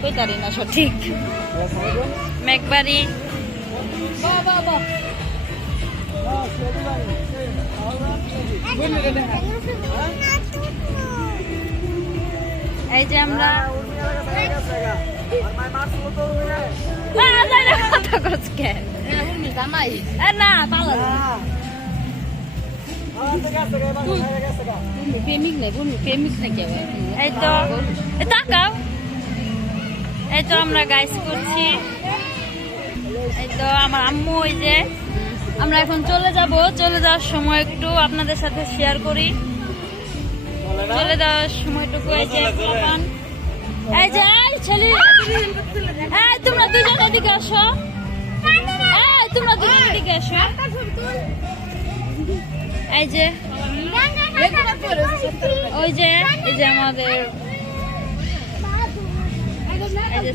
কইতারি না সঠিক মেঘবাড়ি এই যে আমরা না প্রেমিক নেই প্রেমিক নাকি এই তো তাকাও এই তো আমরা গাইস করছি এই তো আমার আম্মু ওই যে আমরা এখন চলে যাওয়ার সময় একটু আপনাদের সাথে শেয়ার করি চলে যাওয়ার সময়টুকু এই যে এই যে ছেলে তোমরা দুজন এদিকে আসো তোমরা দুজন এদিকে আসো এই যে ওই যে এই যে আমাদের এই যে